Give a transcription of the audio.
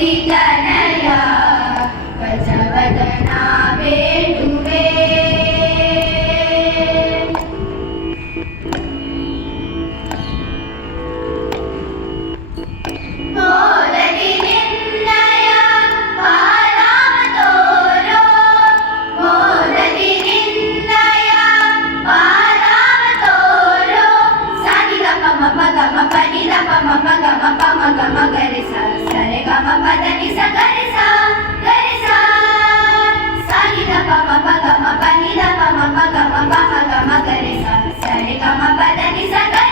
ಗೌರಿತನಯ ಗಜವದನ ಬೇಡುವೆ. ಮೋದದಿ ನಿನ್ನಯ ಪಾದಾವ ತೋರೋ, ಮೋದದಿ ನಿನ್ನಯ ಪಾದಾವ ತೋರೋ. ಸಾನಿ ಗ ಮ ಪ ಗ ಮ ಪ ನಿ ದ ಪ ಮ ಪ ಗ ಮ ಪ ಮ ಗ ಮ ಗ ರೆ ಸ ಸ ರೆ ಗ ಮ ಪ ದ ನಿ ಸ ಗ ರೆ ಸ ಗ ರೆ ಸ. ಸಾನಿ ದ ಪ ಮ ಪ ಗ ಮ ಪ ನಿ ದ ಪ ಮ ಪ ಗ ಮ ಪ ಮ ಗ ಮ ಗ ರೆ ಸ ಸ ರೆ ಗ ಮ ಪ ದ ನಿ ಸ ಗ